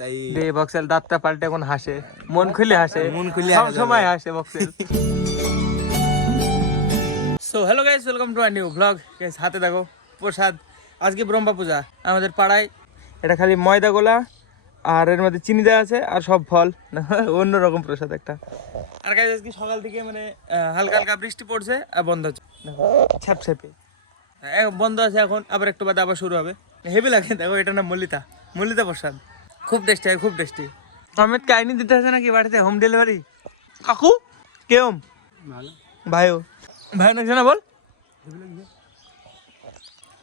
তাই দে বক্সেল দাঁতটা পাল্টে এখন হাসে, মন খুলে হাসে, সব সময় হাসে বক্সেল। So hello guys, welcome to a new blog. Guys হাতে দেখো প্রসাদ, আজকে ব্রহ্মা পূজা আমাদের পাড়ায়। এটা খালি ময়দা গোলা আর এর মধ্যে চিনি দেওয়া আছে আর সব ফল, অন্যরকম প্রসাদ একটা। আর গাইস আজকে সকাল থেকে মানে হালকা হালকা বৃষ্টি পড়ছে আর বন্ধ হচ্ছে, দেখো ছ্যাপছ্যাপে বন্ধ আছে। এখন আবার একটু বাদে আবার শুরু হবে। হেভি লাগে দেখো, এটা না মল্লিতা, মল্লিতা প্রসাদ, খুব টেস্টি হয়, খুব টেস্টি। অমিত কাহিনী দিতে আছে নাকি বাড়িতে হোম ডেলিভারি? কাকু কেম ভাইও ভাই নাকি না বল,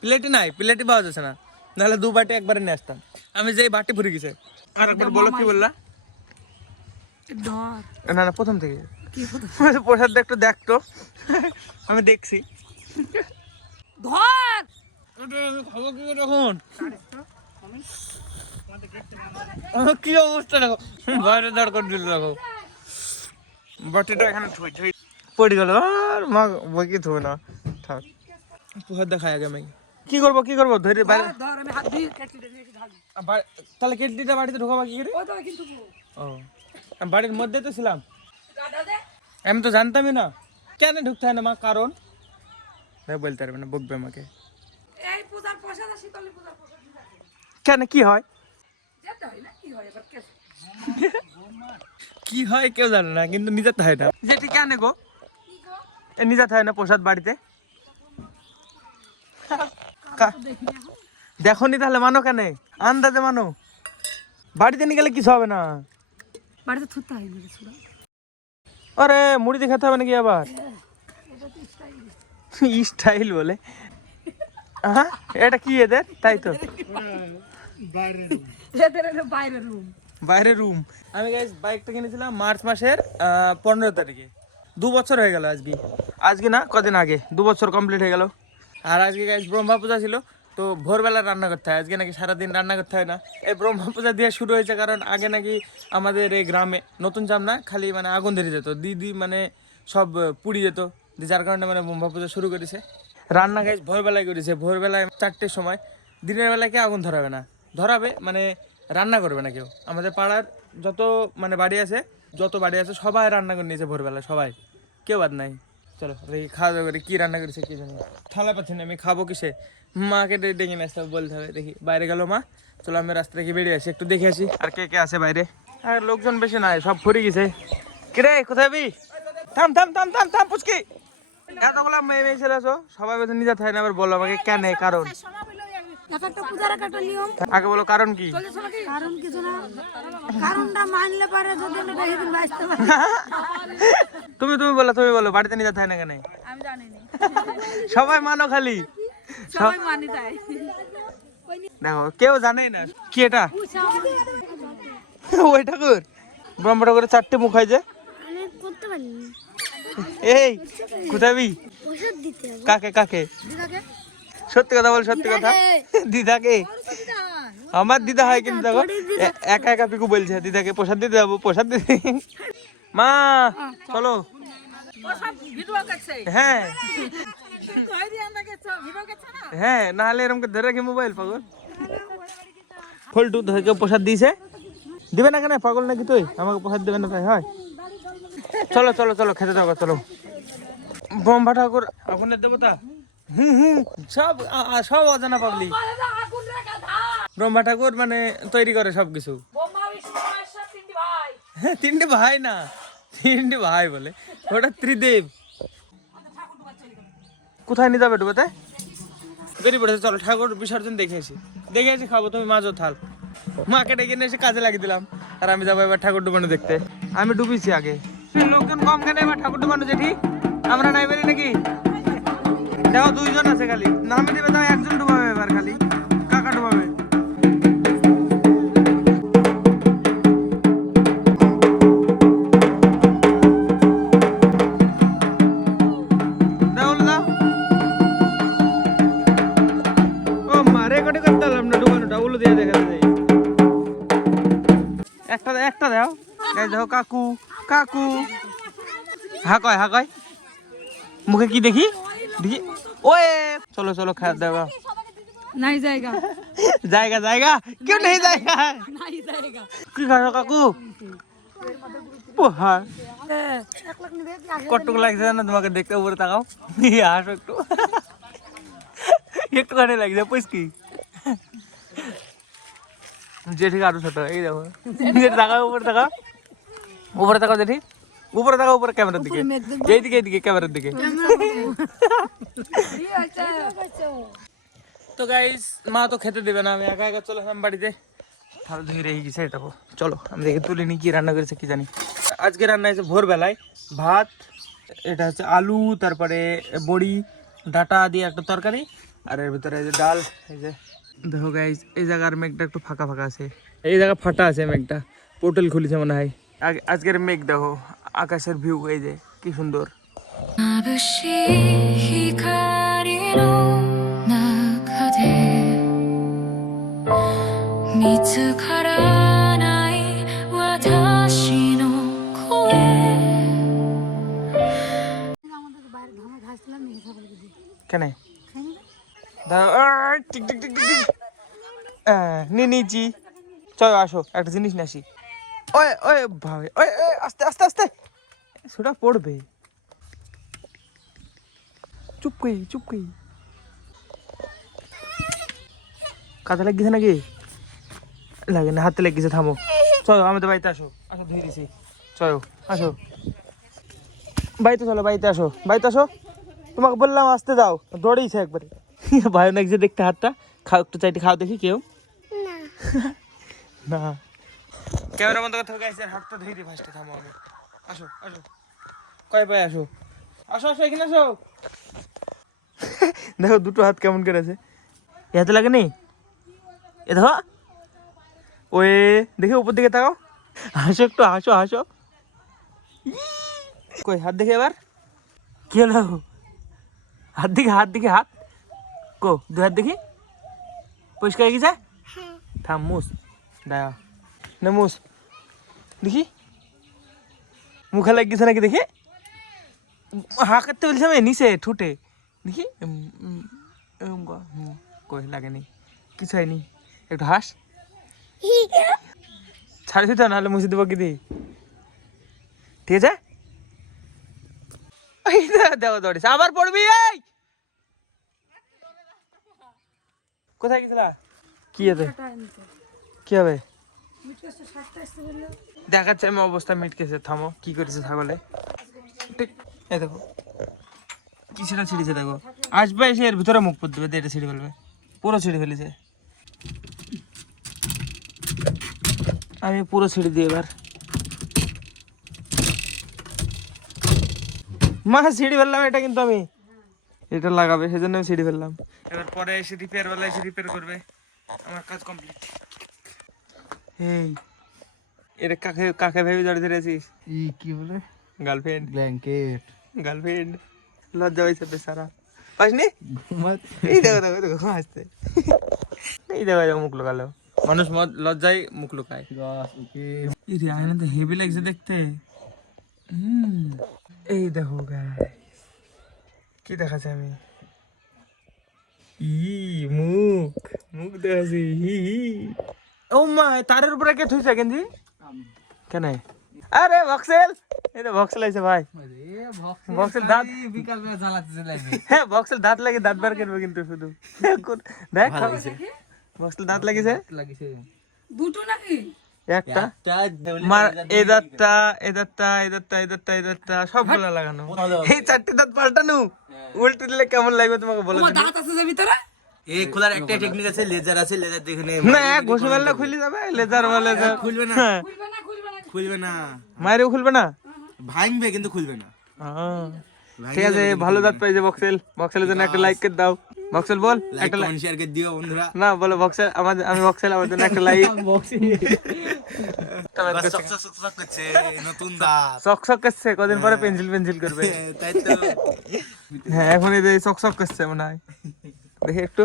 প্লেটই নাই, প্লেটই পাওয়া যাচ্ছে না, নাহলে দু বাটি একবারে নিয়ে আসতাম। আমি যেই বাটি ভরে গেছে। আর একবার বলো কি বললা? না না প্রথম থেকে প্রসাদটা একটু দেখতো, আমি দেখছি। খাবো কি এখন? কি অবস্থা দেখো, বাইরে দাঁড় করে দিল দেখো, বাটিটা এখানে পড়ে গেল। আর মা বই থুবে না, থাক প্রসাদ দেখায় আগে। আমি কি করবো কি করবো ধরে বাইরে, তাহলে কেটলিটা বাড়িতে ঢোকাবা কি করে? ও বাড়ির মধ্যে তো ছিলাম, আমি তো জানতামই না কেন ঢুকতে হয় না মা, কারণ বলতে পারবে না, বকবে আমাকে। কেন কি হয় কি হয় কেউ জানে না, কিন্তু নিজাতে হয় না। যেটি কেন গো নিজাতে হয় না প্রসাদ বাড়িতে? দেখো নি তাহলে মানো কেন? আন্দাজে মানো, বাড়িতে নিয়ে গেলে কিছু হবে না। আরে মুড়ি দিয়ে খেতে হবে নাকি আবার? স্টাইল বলে, হ্যাঁ এটা কি এদের? তাই তো বাইরে রুম। আমি গাইস বাইকটা কিনেছিলাম মার্চ মাসের 15 তারিখে, 2 বছর হয়ে গেল আজকে। আজকে না কদিন আগে 2 বছর কমপ্লিট হয়ে গেল। আর আজকে গাইস ব্রহ্মা পূজা ছিল, তো ভোরবেলা রান্না করতে হয়। আজকে নাকি সারাদিন রান্না করতে হয় না, এই ব্রহ্মা পূজা দিয়ে শুরু হয়েছে। কারণ আগে নাকি আমাদের এই গ্রামে নতুন চাম না, খালি মানে আগুন ধরে যেত, দিদি মানে সব পুড়ি যেত, যার কারণে মানে ব্রহ্মা পূজা শুরু করেছে। রান্না গাইস ভোরবেলায় করেছে, ভোরবেলায় 4টের সময়। দিনের বেলায় কেউ আগুন ধরাবে না, ধরাবে মানে রান্না করবে না কেউ। আমাদের পাড়ার যত মানে বাড়ি আছে সবাই রান্না করে নিয়েছে ভোরবেলা, সবাই, কেউ বাদ নাই। চলো দেখি খাওয়া দাওয়া করে কি রান্না করেছে কি জানি, থালা পাচ্ছি না, আমি খাবো কিসে? মাকে ডেকে নিয়ে আসতে হবে, বলতে হবে। দেখি বাইরে গেল মা, চলো আমি রাস্তা থেকে বেরিয়ে আসি, একটু দেখে আসি আর কে কে আছে বাইরে। আর লোকজন বেশি নাই, সব ফুরে গেছে। কিরে কোথায় বি? থাম থাম থাম থাম থাম পুচকি, এতগুলো মেয়ে ছেলে আছো, সবাই বেশি নিজে থাকে না, আবার বলো আমাকে কেন, কারণ আগে বলো কারণ কি? কারণ কিছু না, কারণটা মানলে পারে যদি আমরা বেশিদিন বাঁচতে পারি। তুমি বলো বাড়িতে নিজে থাকে না কেন? আমি জানি না, সবাই মানো খালি, সবাই মানি তাই। দেখো কেউ জানে না কি এটা। ওই ঠাকুর ব্রহ্ম ঠাকুরের 4টে মুখ হয় যে, আমি করতে পারি না। এই কোথায় বি? ওষুধ দিতে হবে। কাকে কাকে? দিদাকে। সত্যি কথা বল, সত্যি কথা। দিদাকে? আমার দিদা হয়, কিন্তু দেখো একা একা পিকু বলছে দিদাকে প্রসাদ দিতে যাবো, প্রসাদ দিতে। মা চলো। হ্যাঁ হ্যাঁ, নাহলে এরকম ধরে রাখি মোবাইল, পাগল। ফল্টু ধরে প্রসাদ দিয়েছে, দিবে না কেন? পাগল নাকি তুই? আমাকে প্রসাদ দেবে না তাই হয়? চলো চলো চলো খেতে দাও, চলো। ব্রহ্মা ঠাকুর আগুনের দেবতা, সব সব অজানা পাবলিক। ব্রহ্মা ঠাকুর মানে তৈরি করে সবকিছু। হ্যাঁ 3টে ভাই না, 3টে ভাই বলে, ওটা ত্রিদেব। কোথায় নিয়ে যাবে ডুবাতে? বেরিয়ে পড়েছে, চলো ঠাকুর বিসর্জন দেখে আসি খাবো। তুমি মাঝো থাল, মাকে ডেকে নিয়ে এসে কাজে লাগিয়ে দিলাম। আর আমি যাবো এবার ঠাকুর ডুবানো দেখতে। আমি ডুবিছি আগে, লোকজন কম কেন এবার ঠাকুর ডুবানো জেঠি? আমরা নাই বেরি নাকি? দেখো 2 জন আছে খালি, নামে দেবে তাও 1 জন ডুবাবে এবার, খালি কাকা ডুবাবে। একটা দাও, দেখো কাকু কাকু হা কয় মুখে কি দেখি দেখি। ওয়ে চলো চলো খাওয়া দাওয়া। নাই জায়গা জায়গা জায়গা क्यों नहीं जाएगा? নাই জায়গা। কি খাও কাকু পোহা 1 লাখ নিবে কতটুকু লাগছে না তোমাকে দেখতে উপরে তাকাও হাসো একটু একটুখানি লাগছে পুষ কি জেঠি আরো ছোট এই দেখো জেঠি তাকাও উপরে তাকাও জেঠি উপরে তাকাও উপরে ক্যামেরার দিকে এইদিকে ক্যামেরার দিকে তো গাইস মা তো খেতে দেবে না আমি একা একা চলে আসলাম বাড়িতে ভালো ধুয়ে রেখে গেছে দেখো চলো আমি দেখে তুলে নিই কি রান্না করেছে কি জানি আজকে রান্না হয়েছে ভোরবেলায় ভাত এটা হচ্ছে আলু তারপরে বড়ি ডাটা দিয়ে একটা তরকারি আর এর ভিতরে এই যে ডাল এই যে দেখো গাইস এই জায়গার মেঘটা একটু ফাঁকা ফাঁকা আছে এই জায়গা ফাটা আছে মেঘটা পোর্টাল খুলেছে মনে হয় আজকের মেঘ দেখো আকাশের ভিউ এই যে কি সুন্দর কেন টিক টিক টিক টিক নিয়েছি চলো আসো একটা জিনিস নিয়ে আসি ওই ওই ভাবে ওই আস্তে আস্তে আস্তে সেটা পড়বে চুপ কই কাঁথা লাগিয়েছে নাকি লাগে না হাতে লেগেছে থামো চলো আমাদের বাড়িতে আসো ধুয়ে দিছি চলো আসো বাড়িতে আসো তোমাকে বললাম আসতে দাও দৌড়েইছে একবারে ভাই লাগছে দেখতে হাতটা খাও একটু চাইতে খাও দেখি কেউ না ক্যামেরা বন্ধ করতে হবে হাতটা ধুয়ে দিই ফার্স্টে থামো আমি আসো কয় পায়ে আসো এখানে আসো দেখো দুটো হাত কেমন করে আছে এ হাতে লাগে নি এ দেখো ওই দেখে উপর দিকে তাকাও হাসো একটু হাসো কই হাত দেখে এবার কি হলো হাত দিকে হাত কো দু হাত দেখি পরিষ্কার হয়ে গেছে থাম মুস দাঁড়া না মুস দেখি মুখে লাগিয়েছে নাকি দেখি হা করতে বলছি আমি নিচে ঠুটে দেখি কই লাগেনি কিছু হয়নি একটু হাস ছাড়ি দিতে নাহলে মুছে দেবো কি দি ঠিক আছে দেখো দৌড়িস আবার পড়বি এই কোথায় গেছিলা কি হবে দেখাচ্ছে আমি অবস্থা মিটকেছে থামো কি করেছে ছাগলে ঠিক এই দেখো কি সেটা ছিঁড়েছে দেখো আসবে এসে এর ভিতরে মুখ পড়তে দেবে এটা ছিঁড়ে ফেলবে পুরো ছিঁড়ে ফেলেছে আমি পুরো ছিঁড়ে দিই এবার মা ছিঁড়ে ফেললাম এটা কিন্তু আমি এটা লাগাবে সেজন্য আমি ছিঁড়ে ফেললাম এবার পরে এসে রিপেয়ার করবে আমার কাজ কমপ্লিট এই এটা কাকে ভেবে জড়িয়ে ধরেছিস কি বলে গার্লফ্রেন্ড গার্লফ্রেন্ড লজ্জা হয়েছে বেচারা পাসনি এই দেখো হাসতে এই দেখো মুখ লুকালো মানুষ লজ্জায় মুখ লুকায় আয়নাতে হেভি লাগছে দেখতে এই দেখো কি দেখাচ্ছে আমি মুখ দেখাচ্ছি ও মা তারের উপরে কে থুইছে কেনজি কেন আরে ভক্সেল এই তো ভক্সেল আইছে ভাই ভক্সেল দাঁত বিকাল বেলা জ্বালাতে লাগবে হ্যাঁ ভক্সেল দাঁত লাগে দাঁত বার করবে কিন্তু শুধু দেখ ভক্সেল দাঁত লাগিছে দুটো নাকি একটা এই দাঁতটা সবগুলা লাগানো এই চারটি দাঁত পাল্টানো উল্টে দিলে কেমন লাগবে তোমাকে বলো দাঁত আছে যে ভিতরে এই খোলার একটা টেকনিক আছে লেজার দেখে নে না এক ঘষে মারলে খুলে যাবে লেজার খুলবে না খুলবে না মায়েরও খুলবে না ভাঙবে কিন্তু খুলবে না ঠিক আছে ভালো দাঁত পাইছে বক্সেলের জন্য একটা লাইক করে দাও বক্সেল বল একটা লাইক শেয়ার করে দিও বন্ধুরা না বলো বক্সেল আমি বক্সেল আমার জন্য একটা লাইক চকচক করছে নতুন দাঁত চকচক করছে কদিন পরে পেন্সিল করবে তাই তো হ্যাঁ এখন এই চকচক করছে মনে হয় দেখি একটু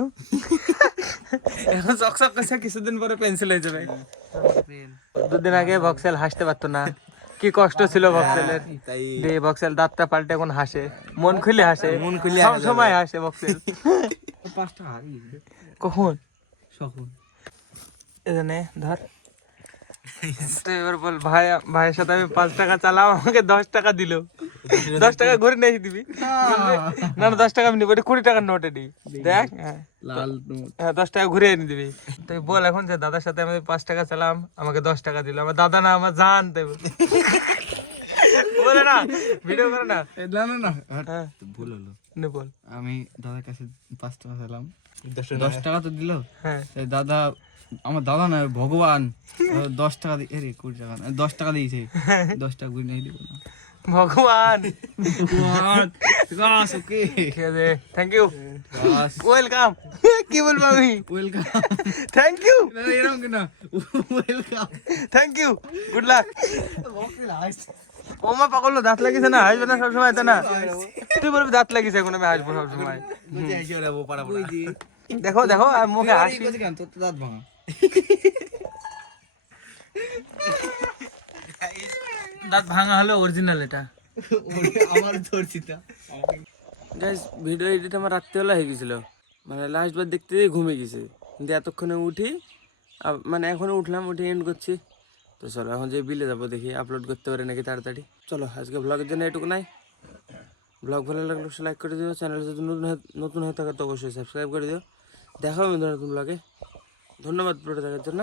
এখন চকচক করছে কিছুদিন পরে পেন্সিল হয়ে যাবে দুদিন আগে বক্সেল হাসতে পারতো না কি কষ্ট ছিল বক্সেলের দিয়ে বক্সেল দাঁতটা পাল্টে এখন হাসে মন খুলে হাসে সব সময় হাসে বক্সেল কখন এখানে ধর তো এবার বল ভাই, ভাইয়ের সাথে আমি 5 টাকা চালাম, আমাকে 10 টাকা দিল। 10 টাকা ঘুরে নিয়ে দিবি? না না 10 টাকা আমি নিব, 20 টাকার নোট এটি দেখ। লাল নোট। হ্যাঁ 10 টাকা ঘুরে এনে দিবি। তুই বল এখন যে দাদার সাথে আমি 5 টাকা চালাম, আমাকে 10 টাকা দিল, আমার দাদা না আমার জান দেব। বলে না, ভিডিও করে না। না না না, হ্যাঁ ভুল হলো। নে বল। আমি দাদার কাছে 5 টাকা পেলাম, 10 টাকা তো দিল। হ্যাঁ দাদা, আমার দাদা না ভগবান, 10 টাকা 20 টাকা না, 10 টাকা দিয়েছে। 10 টাকা ঘুরে নিয়ে দিব না। ভগবান। গাছ ওকে, ঠিক আছে, থ্যাংক ইউ, গাছ ওয়েলকাম। কি বলবো আমি? ওয়েলকাম। থ্যাংক ইউ, এরকম কেন? Welcome. Thank you, good luck. ওমা পাগল, দাঁত লাগিছে না, হাসবে না সবসময়, তাই না? তুই বলবি দাঁত লাগিছে, এখন আমি হাসবো সবসময়। বুঝে আসি ওরা পাড়া পাড়া। দেখো দেখো, আর মুখে হাসি। কেন তোর তো দাঁত ভাঙা? দাঁত ভাঙা হলো অরিজিনাল এটা। আমার ধরছিটা। গাইস, ভিডিও এডিট আমার রাত্রেবেলা হয়ে গেছিল, মানে লাস্ট বার দেখতে ঘুমিয়ে গেছে, কিন্তু এতক্ষণে উঠি, মানে এখনো উঠলাম, উঠে এন্ড করছি। তো চলো এখন যে বিলে যাবো, দেখি আপলোড করতে পারে নাকি তাড়াতাড়ি। চলো আজকে ব্লগের জন্য এটুকু নাই। ব্লগ ভালো লাগলে লাইক করে দিও, চ্যানেল যদি নতুন হয়ে থাকে তো অবশ্যই সাবস্ক্রাইব করে দিও। দেখা হবে নতুন ব্লগে। ধন্যবাদ পুরোটা দেখার জন্য।